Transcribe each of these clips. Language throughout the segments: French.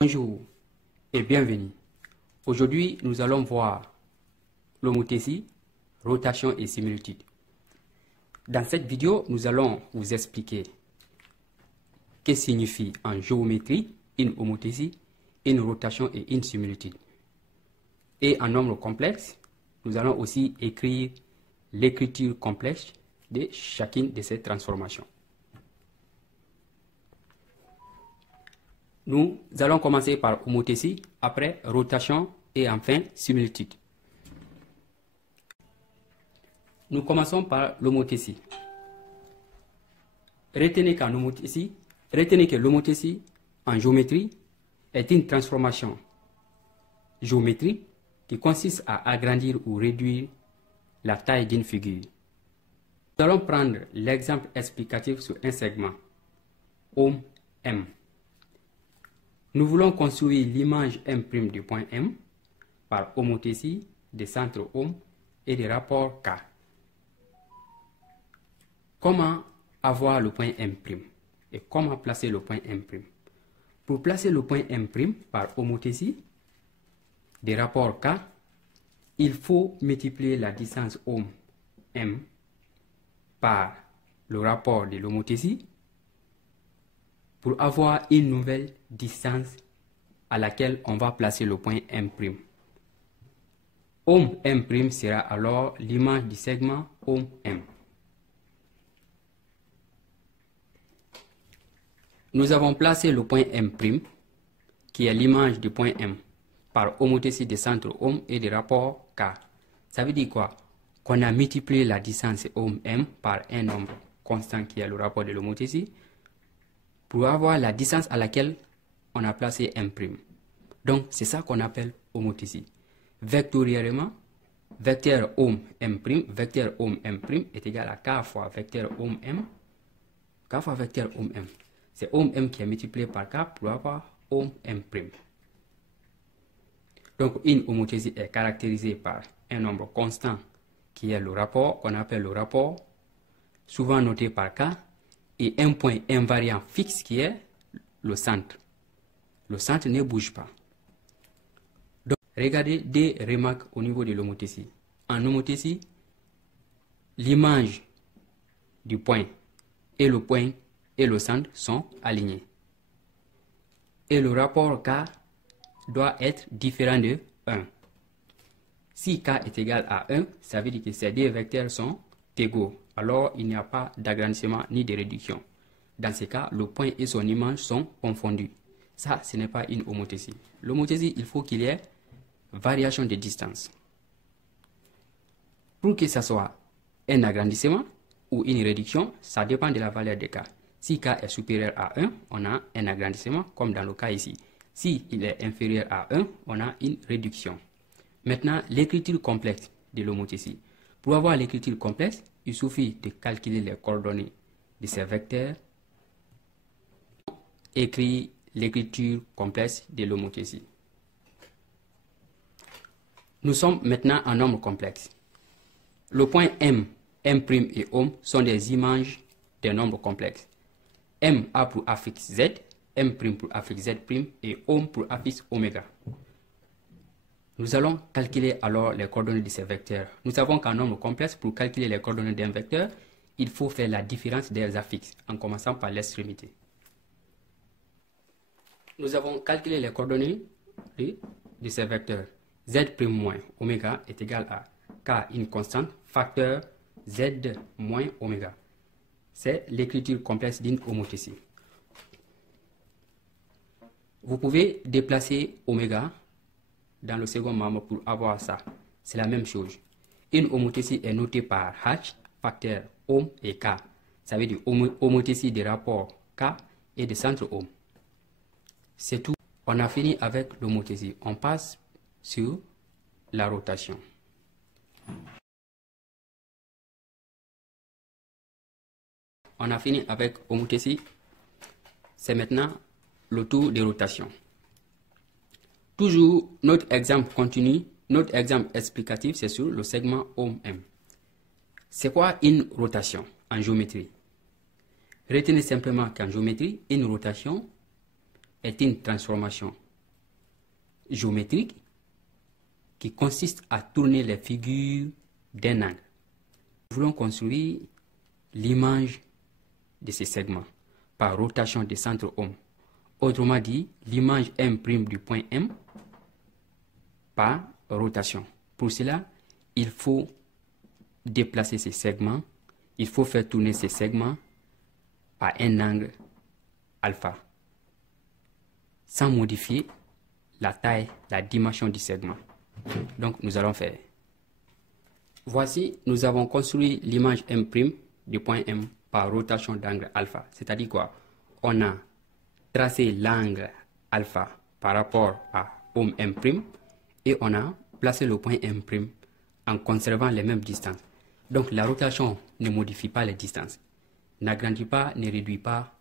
Bonjour et bienvenue. Aujourd'hui, nous allons voir l'homothétie, rotation et similitude. Dans cette vidéo, nous allons vous expliquer ce que signifie en géométrie une homothétie, une rotation et une similitude. Et en nombre complexe, nous allons aussi écrire l'écriture complexe de chacune de ces transformations. Nous allons commencer par homothétie, après rotation et enfin similitude. Nous commençons par l'homothétie. Retenez que l'homothétie en géométrie est une transformation géométrique qui consiste à agrandir ou réduire la taille d'une figure. Nous allons prendre l'exemple explicatif sur un segment OM M. Nous voulons construire l'image M' du point M par homothétie des centres OM et des rapports K. Comment avoir le point M' et comment placer le point M'? Pour placer le point M' par homothétie des rapports K, il faut multiplier la distance OM M par le rapport de l'homothétie pour avoir une nouvelle distance à laquelle on va placer le point M'. OM M' sera alors l'image du segment OM M. Nous avons placé le point M', qui est l'image du point M, par homothétie des centres OM et des rapports K. Ça veut dire quoi? Qu'on a multiplié la distance OM M par un nombre constant qui est le rapport de l'homothétie pour avoir la distance à laquelle on a placé M'. Donc, c'est ça qu'on appelle homothétie. Vectoriellement, vecteur OM M', vecteur OM M' est égal à K fois vecteur OM M, K fois vecteur OM M. C'est OM M qui est multiplié par K pour avoir OM M'. Donc, une homothétie est caractérisée par un nombre constant qui est le rapport, qu'on appelle le rapport, souvent noté par K, et un point invariant fixe qui est le centre. Le centre ne bouge pas. Donc, regardez des remarques au niveau de l'homothétie. En homothétie, l'image du point et le centre sont alignés. Et le rapport K doit être différent de 1. Si K est égal à 1, ça veut dire que ces deux vecteurs sont égaux. Alors, il n'y a pas d'agrandissement ni de réduction. Dans ce cas, le point et son image sont confondus. Ça, ce n'est pas une homothétie. L'homothétie, il faut qu'il y ait variation de distance. Pour que ce soit un agrandissement ou une réduction, ça dépend de la valeur de K. Si K est supérieur à 1, on a un agrandissement, comme dans le cas ici. Si il est inférieur à 1, on a une réduction. Maintenant, l'écriture complexe de l'homothétie. Pour avoir l'écriture complexe, il suffit de calculer les coordonnées de ces vecteurs, écrire l'écriture complexe de l'homothétie. Nous sommes maintenant en nombre complexe. Le point M, M' et OM sont des images des nombres complexes. M a pour affixe Z, M' pour affixe Z' et OM pour affixe oméga. Nous allons calculer alors les coordonnées de ces vecteurs. Nous savons qu'en nombre complexe, pour calculer les coordonnées d'un vecteur, il faut faire la différence des affixes, en commençant par l'extrémité. Nous avons calculé les coordonnées de ces vecteurs. Z' moins oméga est égal à K, une constante, facteur Z moins oméga. C'est l'écriture complexe d'une homothétie. Vous pouvez déplacer oméga dans le second membre pour avoir ça. C'est la même chose. Une homothétie est notée par H, facteur OM et K. Ça veut dire homothétie des rapports K et des centres OM. C'est tout. On a fini avec l'homothétie. On passe sur la rotation. On a fini avec homothétie. C'est maintenant le tour des rotations. Toujours, notre exemple continu, notre exemple explicatif, c'est sur le segment OM M. C'est quoi une rotation en géométrie? Retenez simplement qu'en géométrie, une rotation est une transformation géométrique qui consiste à tourner les figures d'un angle. Nous voulons construire l'image de ces segments par rotation des centres ohm. Autrement dit, l'image M' du point M par rotation. Pour cela, il faut déplacer ces segments, il faut faire tourner ces segments à un angle alpha, sans modifier la taille, la dimension du segment. Donc, nous allons faire. Voici, nous avons construit l'image M' du point M par rotation d'angle alpha. C'est-à-dire quoi? On a tracé l'angle alpha par rapport à ohm M' et on a placé le point M' en conservant les mêmes distances. Donc, la rotation ne modifie pas les distances, n'agrandit pas, ne réduit pas,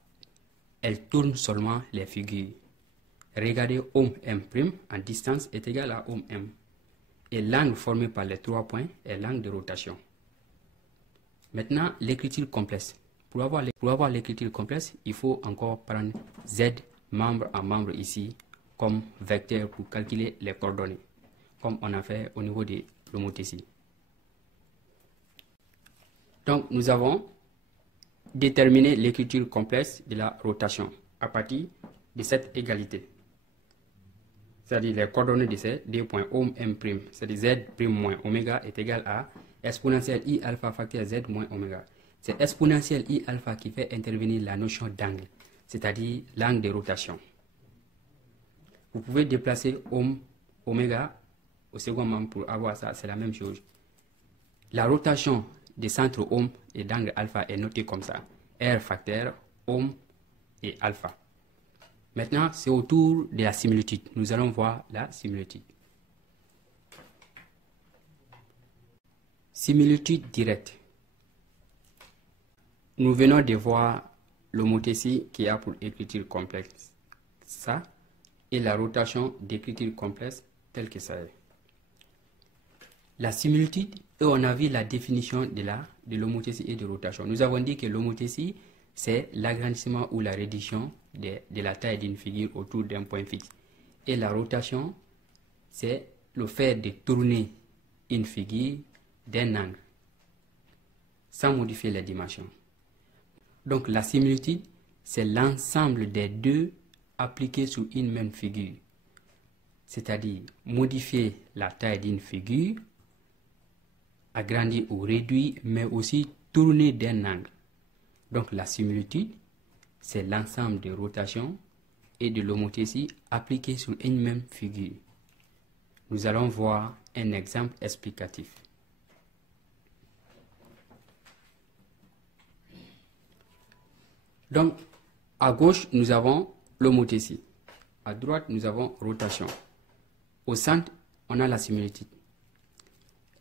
elle tourne seulement les figures. Regardez, ohm M' en distance est égal à ohm M. Et l'angle formé par les 3 points est l'angle de rotation. Maintenant, l'écriture complexe. Pour avoir l'écriture complexe, il faut encore prendre Z membre en membre ici comme vecteur pour calculer les coordonnées, comme on a fait au niveau de l'homothétie. Donc, nous avons déterminé l'écriture complexe de la rotation à partir de cette égalité. C'est-à-dire les coordonnées de ces deux points ohm M', c'est-à-dire Z' moins oméga est égal à exponentielle I alpha facteur Z moins oméga. C'est exponentielle I alpha qui fait intervenir la notion d'angle, c'est-à-dire l'angle de rotation. Vous pouvez déplacer ohm, oméga au second membre pour avoir ça, c'est la même chose. La rotation des centres ohm et d'angle alpha est notée comme ça. R facteur ohm et alpha. Maintenant, c'est au tour de la similitude. Nous allons voir la similitude. Similitude directe. Nous venons de voir l'homothétie qui a pour écriture complexe ça et la rotation d'écriture complexe telle que ça est. La similitude, et on a vu la définition de l'homothétie et de rotation. Nous avons dit que l'homothétie, c'est l'agrandissement ou la réduction de la taille d'une figure autour d'un point fixe. Et la rotation, c'est le fait de tourner une figure d'un angle, sans modifier les dimensions. Donc la similitude, c'est l'ensemble des deux appliqués sur une même figure. C'est-à-dire modifier la taille d'une figure, agrandir ou réduire, mais aussi tourner d'un angle. Donc la similitude, c'est l'ensemble des rotations et de l'homothétie appliquées sur une même figure. Nous allons voir un exemple explicatif. Donc, à gauche, nous avons l'homothétie. À droite, nous avons rotation. Au centre, on a la similitude.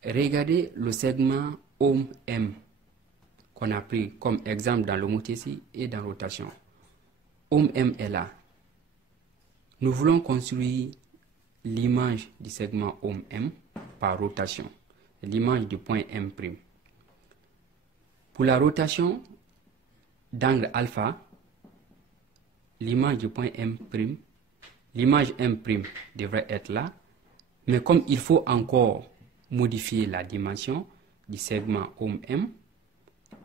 Regardez le segment ohm M qu'on a pris comme exemple dans l'homothétie et dans rotation. Ohm M est là. Nous voulons construire l'image du segment ohm M par rotation, l'image du point M'. Pour la rotation d'angle alpha, l'image du point M', l'image M' devrait être là, mais comme il faut encore modifier la dimension du segment ohm M,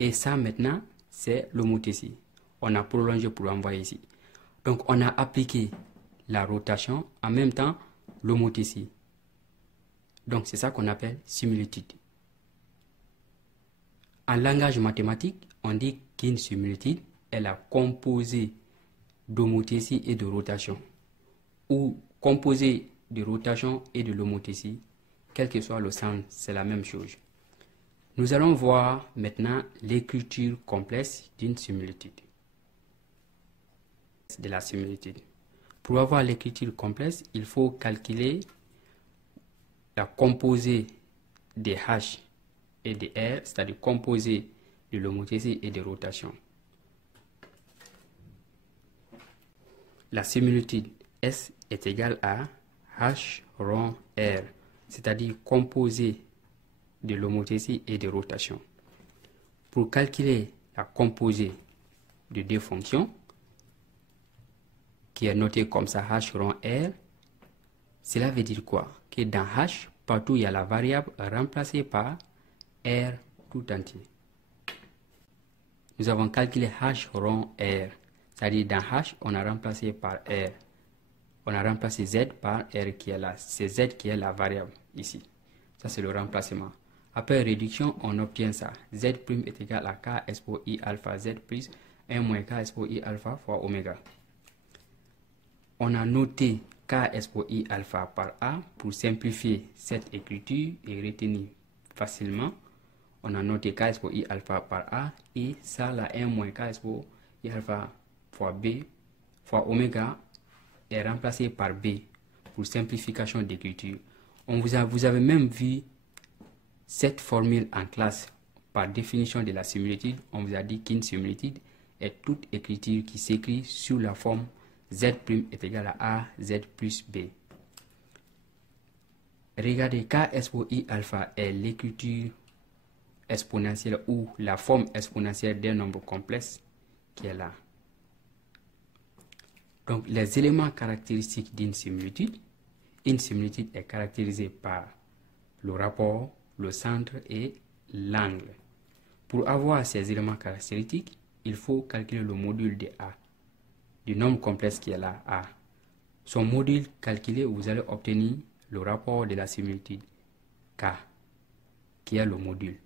et ça maintenant, c'est l'homothétie. On a prolongé pour l'envoyer ici. Donc on a appliqué la rotation, en même temps l'homothétie. Donc c'est ça qu'on appelle similitude. En langage mathématique, on dit qu'une similitude est la composée d'homothétie et de rotation, ou composée de rotation et de l'homothétie, quel que soit le sens, c'est la même chose. Nous allons voir maintenant l'écriture complexe d'une similitude. De la similitude. Pour avoir l'écriture complexe, il faut calculer la composée des H et des R, c'est-à-dire composée de l'homothétie et de rotation. La similitude S est égale à H rond R, c'est-à-dire composée de l'homothétie et de rotation. Pour calculer la composée de deux fonctions, qui est notée comme ça H rond R, Cela veut dire quoi? Que dans H, partout il y a la variable remplacée par R tout entier. Nous avons calculé H rond R. C'est-à-dire dans H, on a remplacé par R. On a remplacé Z par R qui est là. C'est Z qui est la variable ici. Ça, c'est le remplacement. Après réduction, on obtient ça. Z' est égal à K expo I alpha Z plus 1 moins K expo I alpha fois oméga. On a noté K expo I alpha par A pour simplifier cette écriture et retenir facilement. On a noté K expo I alpha par A et ça, la 1 moins K expo I alpha fois B fois oméga est remplacé par B pour simplification d'écriture. Vous avez même vu cette formule en classe. Par définition de la similitude, on vous a dit qu'une similitude est toute écriture qui s'écrit sous la forme Z' est égal à A, Z plus B. Regardez, K expo I alpha est l'écriture exponentielle ou la forme exponentielle d'un nombre complexe qui est là. Donc, les éléments caractéristiques d'une similitude. Une similitude est caractérisée par le rapport, le centre et l'angle. Pour avoir ces éléments caractéristiques, il faut calculer le module de A, du nombre complexe qui est là, A. Son module calculé, vous allez obtenir le rapport de la similitude, K, qui est le module.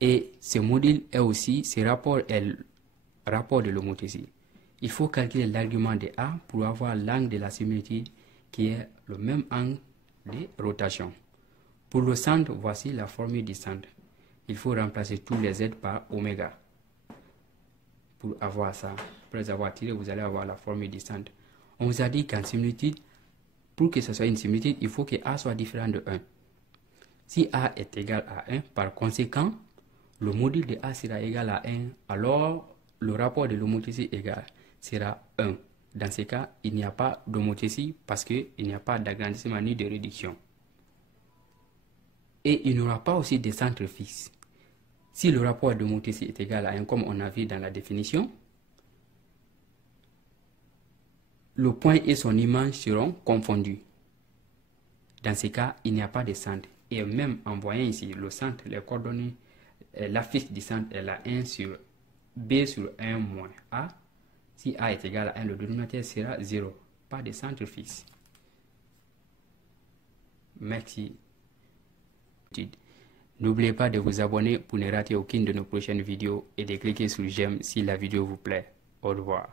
Et ce module est aussi, ce rapport est le rapport de l'homothétie. Il faut calculer l'argument de A pour avoir l'angle de la similitude qui est le même angle de rotation. Pour le centre, voici la formule du centre. Il faut remplacer tous les Z par oméga. Pour avoir ça, après avoir tiré, vous allez avoir la formule du centre. On vous a dit qu'en similitude, pour que ce soit une similitude, il faut que A soit différent de 1. Si A est égal à 1, par conséquent, le module de A sera égal à 1, alors le rapport de l'homothétie égale sera 1. Dans ce cas, il n'y a pas d'homothétie parce qu'il n'y a pas d'agrandissement ni de réduction. Et il n'y aura pas aussi de centre fixe. Si le rapport d'homothétie est égal à 1, comme on a vu dans la définition, le point et son image seront confondus. Dans ce cas, il n'y a pas de centre. Et même en voyant ici le centre, les coordonnées, l'affiche du centre est la 1 sur B sur 1 moins A. Si A est égal à 1, le dénominateur sera 0. Pas de centre fixe. Merci. N'oubliez pas de vous abonner pour ne rater aucune de nos prochaines vidéos et de cliquer sur j'aime si la vidéo vous plaît. Au revoir.